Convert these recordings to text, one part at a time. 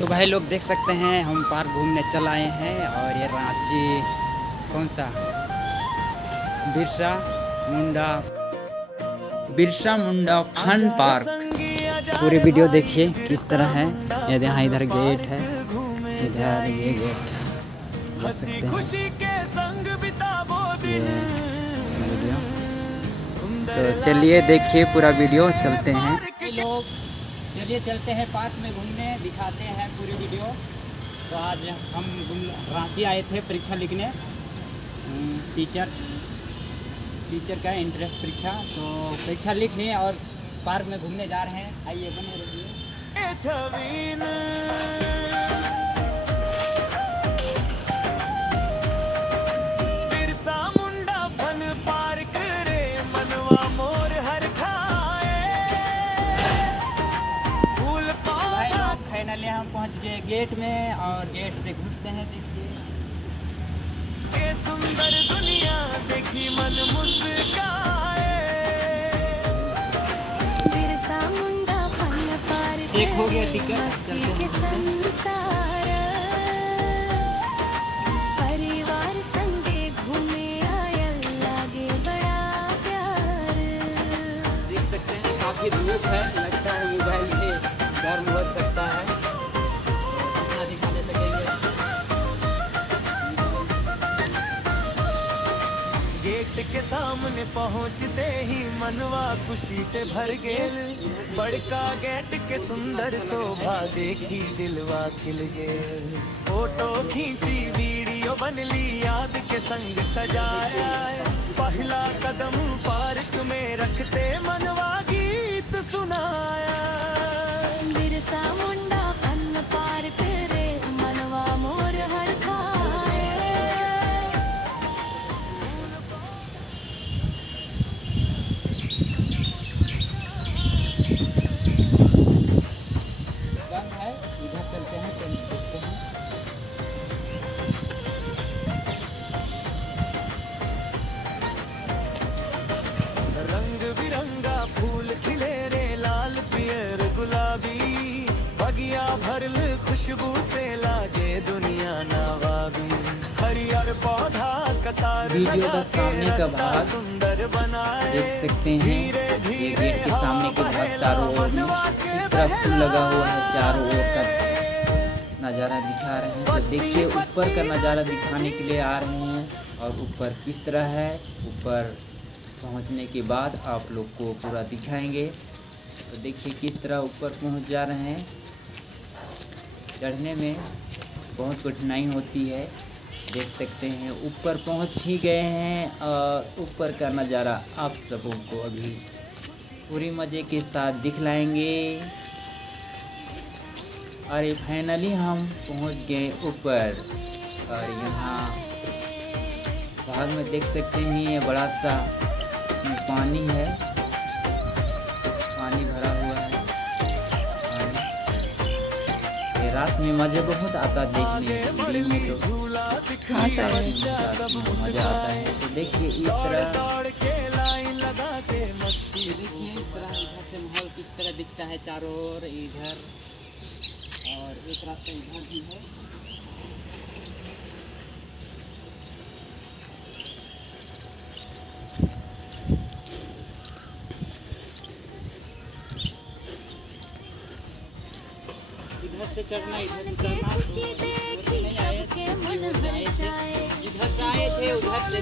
तो भाई लोग देख सकते हैं हम पार्क घूमने चल आए हैं और ये रांची कौन सा बिरसा मुंडा फन पार्क। पूरी वीडियो देखिए किस तरह है। ये यहाँ इधर गेट है, इधर ये गेट देख सकते हैं ये वीडियो। तो चलिए देखिए पूरा वीडियो, चलते हैं लोग। चलिए चलते हैं पार्क में घूमने, दिखाते हैं पूरी वीडियो। तो आज हम रांची आए थे परीक्षा लिखने, टीचर का एंट्रेंस परीक्षा। तो परीक्षा लिख लिए और पार्क में घूमने जा रहे हैं। आइए बने रहिए। फाइनली हम पहुंच गए गेट में और गेट से घुसते हैं। देखिए सुंदर दुनिया देखी मन मुस्काए। Birsa Munda fun park check हो गया टिकट। परिवार संगे घूमे आया, लागे बड़ा प्यार। देख सकते हैं काफी धूप है, लगता है मोबाइल में गर्म हो सकता है, अपना दिखा ले सकेंगे। गेट के सामने पहुंचते ही मनवा खुशी से भर गेल। बड़का गेट के सुंदर शोभा देखी दिलवा खिल गेल। फोटो खींची वीडियो बनली, याद के संग सजाया। पहला कदम पार्क में रखते मनवा गीत सुनाया। बिरसा मुंडा फन पार्क रे, मनवा मोर हर खाए। बंद है, इधर चलते हैं तो देखते हैं। रंग बिरंगा फूल खिले रे, लाल पियर गुलाबी। बगिया भरल खुशबू से लागे दुनिया नवाबी। हरियर पौधा कतार वीडियो का सामने का भाग सुंदर बनाए। देख सकते हैं। ये गेट के सामने के भाग चारों ओर में इस तरह फूल लगा हुआ है, चारों ओर का नज़ारा दिखा रहे हैं। तो देखिए ऊपर का नज़ारा दिखाने के लिए आ रहे हैं और ऊपर किस तरह है। ऊपर पहुंचने के बाद आप लोग को पूरा दिखाएंगे। तो देखिए किस तरह ऊपर पहुंच जा रहे हैं। चढ़ने में बहुत कठिनाई होती है, देख सकते हैं। ऊपर पहुंच ही गए हैं और ऊपर का नज़ारा आप सबों को अभी पूरी मज़े के साथ दिखलाएंगे। और फाइनली हम पहुंच गए ऊपर और यहाँ भाग में देख सकते हैं ये बड़ा सा पानी है, पानी भरा हुआ है। ये रात में मज़े बहुत आता देखने में, तो हाँ सर मज़ा आता है। तो देखिए इस तरह इधर से माहौल किस तरह दिखता है चारों ओर। इधर और एक रास्ता इधर भी है। इधर से चढ़ना, इधर से चढ़ना। नहीं आए, इधर से आए थे, उधर से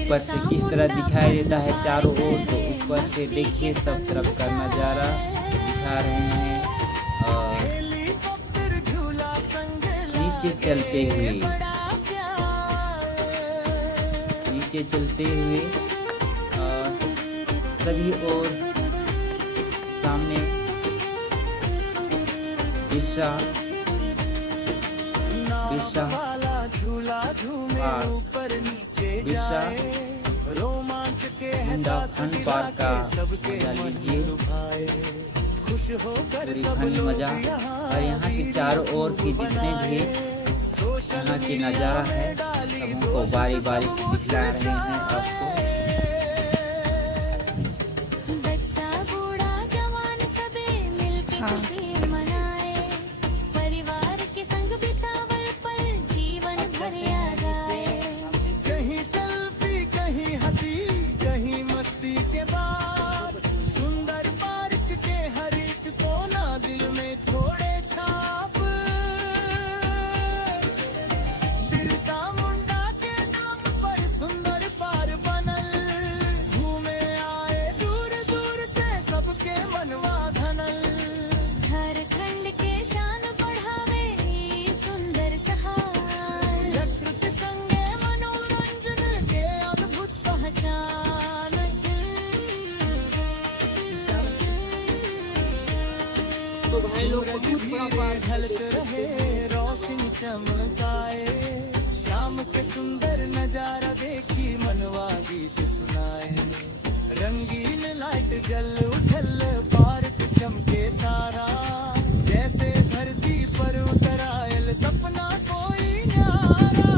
ऊपर से किस तरह दिखाई देता है चारों ओर। तो ऊपर से देखिए सब तरफ का नज़ारा दिखा रहे हैं। और नीचे चलते हुए और सभी और सामने बिरसा मुंडा फन पार्क का मजा लीजिए, पूरी फन मजा। और यहाँ के चारों ओर के जितने भी यहाँ के नज़ारा है सबको बारी बारी से दिखला रहे हैं आपको। बच्चा बूढ़ा जवान सबे मिलके खुशी मनाए, परिवार के संग बितावल पल जीवन भर याद आए। कहीं सेल्फी कहीं हंसी कहीं मस्ती के बाद, सुंदर पार्क के हर एक कोना दिल में छोड़े छाप। बिरसा मुंडा के नाम पर सुंदर पार बनल, घूमे आए दूर दूर से सबके मनवा धनल। झारखंड के शान बढ़ावे ई सुंदर सहार, प्रकृति संगे मनोरंजन के अद्भुत पहचान। तो भाई लोग बहुत बड़ा पार्क है, ढलक रहे रोशनी चमकाए, शाम के सुंदर नजारा देखी मनवा गीत सुनाए। रंगीन लाइट जल उठल पार्क चमके सारा, जैसे धरती पर उतर आयल सपना कोई न्यारा।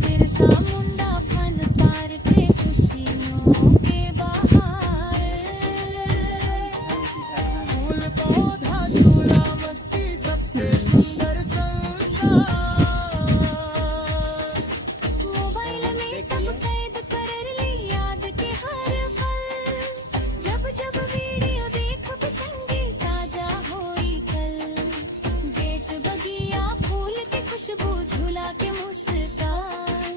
बिरसा मुंडा फन पार्क के खुशियों के बहार, फूल पौधा झूला मस्ती सबसे सुंदर संसार। मोबाइल में सब कैद कर ली याद के हर पल, जब जब वीडियो देखब संगे ताजा होई कल। गेट बगिया फूल की खुशबू झूला के मुस्कान,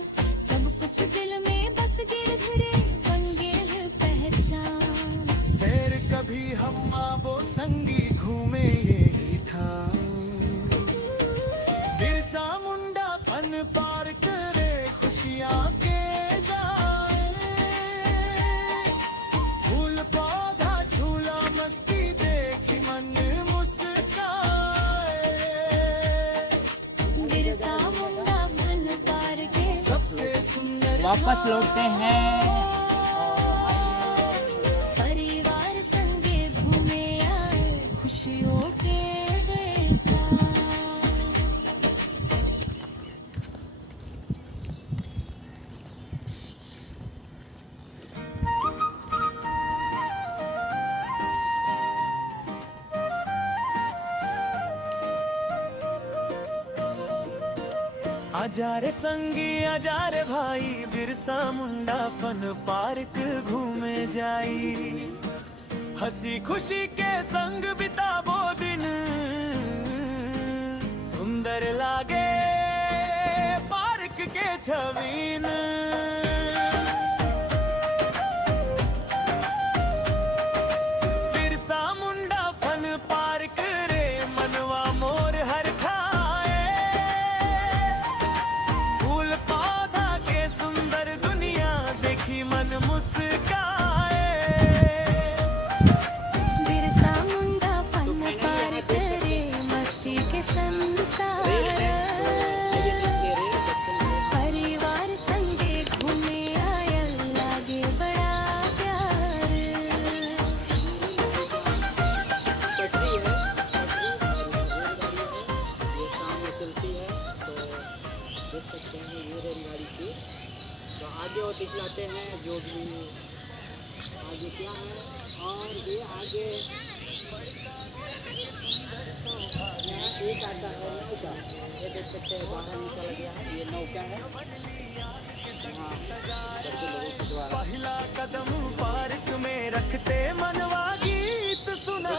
सब कुछ दिल में बस गिर धरे बन गेल पहचान। फिर कभी हम आबो संगी घूमे यही था, बिरसा मुंडा फन पार्क रे खुशियाँ के गाए। फूल पौधा झूला मस्ती देखी मन मुस्काए। बिरसा मुंडा फन पार्क के सबसे सुंदर वापस लौटते हैं। परिवार संगे घूमे आए खुशियों के साथ। आजा रे संगी आजा रे भाई, बिरसा मुंडा फन पार्क घूमे जाई। हंसी खुशी के संग बिताबो दिन, सुंदर लागे पार्क के छबीन। बिरसा मुंडा फन पार्क रे मनवा मोर हर खाए। फूल पौधा के सुंदर दुनिया देखी मन मुस्काए। बिरसा मुंडा फन पार्क रे मस्ती के संसार, परिवार संगे घूमे आयल लागे बड़ा प्यार। पटरी है, ये शाम में चलती है, तो देख सकते हैं ये रेलगाड़ी की। तो आगे और दिखलाते हैं जो भी आगे क्या है। और ये आगे यहाँ एक आता है नौका, ये देख सकते हैं बाहर निकल गया है, ये नौका है। हाँ, बच्चे लोगों के द्वारा पहला कदम पार्क में रखते मनवा गीत सुना।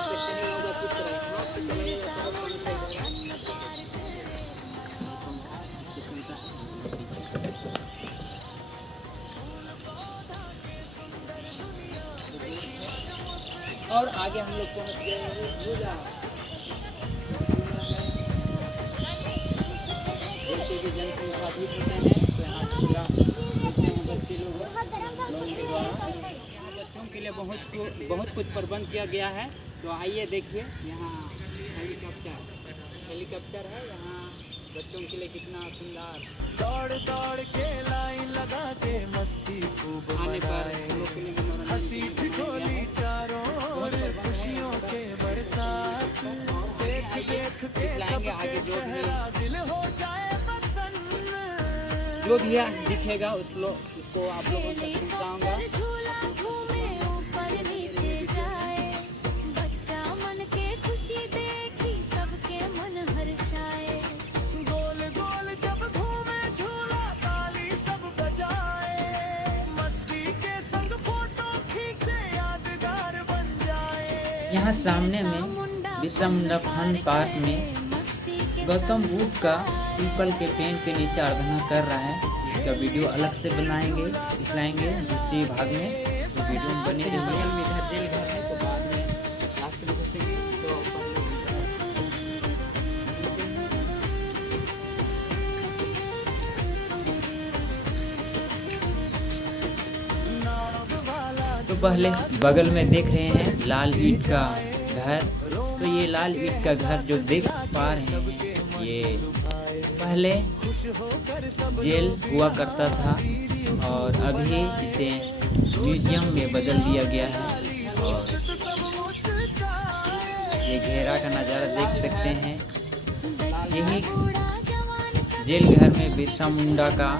और आगे हम लोग पहुंच गए हैं झूला। जैसे कि जनसंख्या अधिक होते हैं तो यहाँ झूला मिलते हैं बच्चे लोगों के द्वारा। यहाँ बच्चों के लिए बहुत कुछ प्रबंध किया गया है। तो आइए देखिए, यहाँ हेलीकॉप्टर है, यहाँ बच्चों के लिए कितना सुंदर। दौड़ दौड़ के लाइन लगा के मस्ती खूब आने पर मनाए। हम लोग के लिए मनोरंजन हंसी ठिठोली चारों ओर खुशियों के बरसात। देख देख के दिखलाएंगे आगे सबके जो भी चेहरा दिल हो जाए जो भी दिखेगा उसको आप लोगों तक पहुँचाऊँगा। झूला घूमे ऊपर नीचे जाए, बच्चा मन के खुशी देखी सबके मन हर्षाए। गोल गोल जब घूमे झूला ताली सब बजाए, मस्ती के संग फोटो खींचे यादगार बन जाए। यहाँ सामने में बिरसा मुंडा फन पार्क में गौतम बुद्ध का पीपल के पेड़ के नीचे आराधना कर रहा है। इसका वीडियो अलग से बनाएंगे, दिखलाएंगे दूसरे भाग में। तो वीडियो में बने रहिए। बगल में इधर जेल घर है, तो बाद में लास्ट में घुसेंगे तो पहले बगल में देख रहे हैं लाल ईंट का घर। तो ये लाल ईंट का घर जो देख पा रहे हैं, ये पहले जेल हुआ करता था और अभी इसे म्यूजियम में बदल दिया गया है। और ये घेरा का नज़ारा देख सकते हैं। यही जेल घर में बिरसा मुंडा का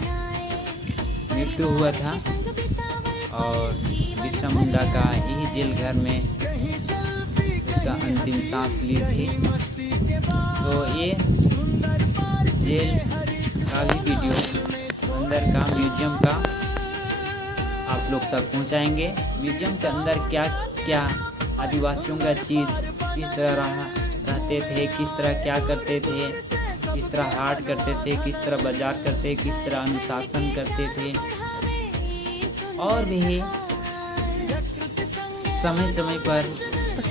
मृत्यु हुआ था और बिरसा मुंडा का यही जेल घर में उसका अंतिम सांस ली थी। तो ये जेल का भी वीडियो अंदर का म्यूजियम का आप लोग तक पहुंचाएंगे। म्यूजियम के अंदर क्या क्या आदिवासियों का चीज़ किस तरह रहते थे, किस तरह क्या करते थे, किस तरह हाट करते थे, किस तरह बाजार करते, किस तरह अनुशासन करते थे और भी समय समय पर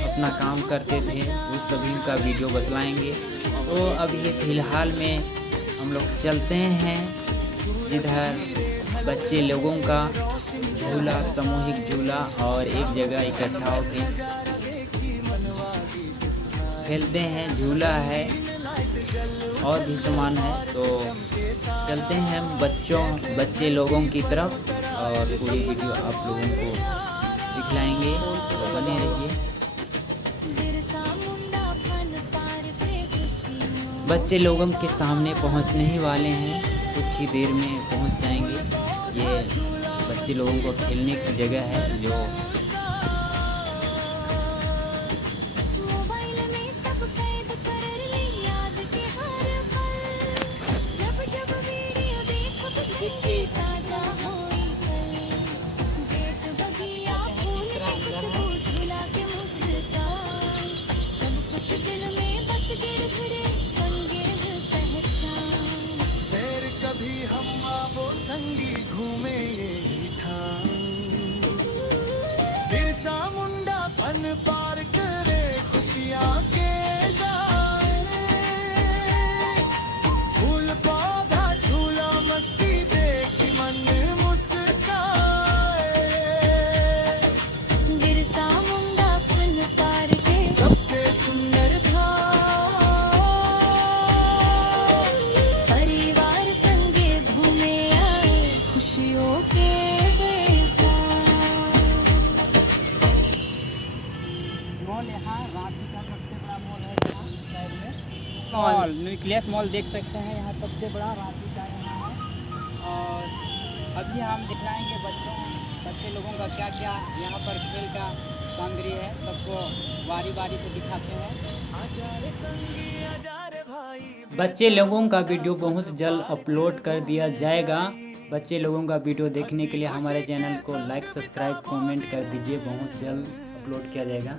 अपना काम करते थे, उस सभी का वीडियो बतलाएंगे। तो अब ये फ़िलहाल में हम लोग चलते हैं जिधर बच्चे लोगों का झूला, सामूहिक झूला और एक जगह इकट्ठा होकर खेलते हैं। झूला है और भी सामान है। तो चलते हैं हम बच्चे लोगों की तरफ और पूरी वीडियो आप लोगों को दिखलाएंगे। तो बने रहिए। बच्चे लोगों के सामने पहुंचने ही वाले हैं, कुछ ही देर में पहुंच जाएंगे। ये बच्चे लोगों को खेलने की जगह है जो कभी हम वो संगी घूमे ये ठाम, बिरसा मुंडा फन पार्क रे खुशियाँ के जाए, फूल पौधा झूला मस्ती देखी मन मुस्काए। बिरसा मुंडा फन पार्क सबसे सुंदर मॉल न्यूक्लियस मॉल देख सकते हैं। यहाँ सबसे बड़ा रांची का यहाँ है। और अभी हम दिखलाएंगे बच्चे लोगों का क्या क्या यहाँ पर खेल का सामग्री है, सबको बारी बारी से दिखाते हैं। बच्चे लोगों का वीडियो बहुत जल्द अपलोड कर दिया जाएगा। बच्चे लोगों का वीडियो देखने के लिए हमारे चैनल को लाइक, सब्सक्राइब, कमेंट कर दीजिए। बहुत जल्द अपलोड किया जाएगा।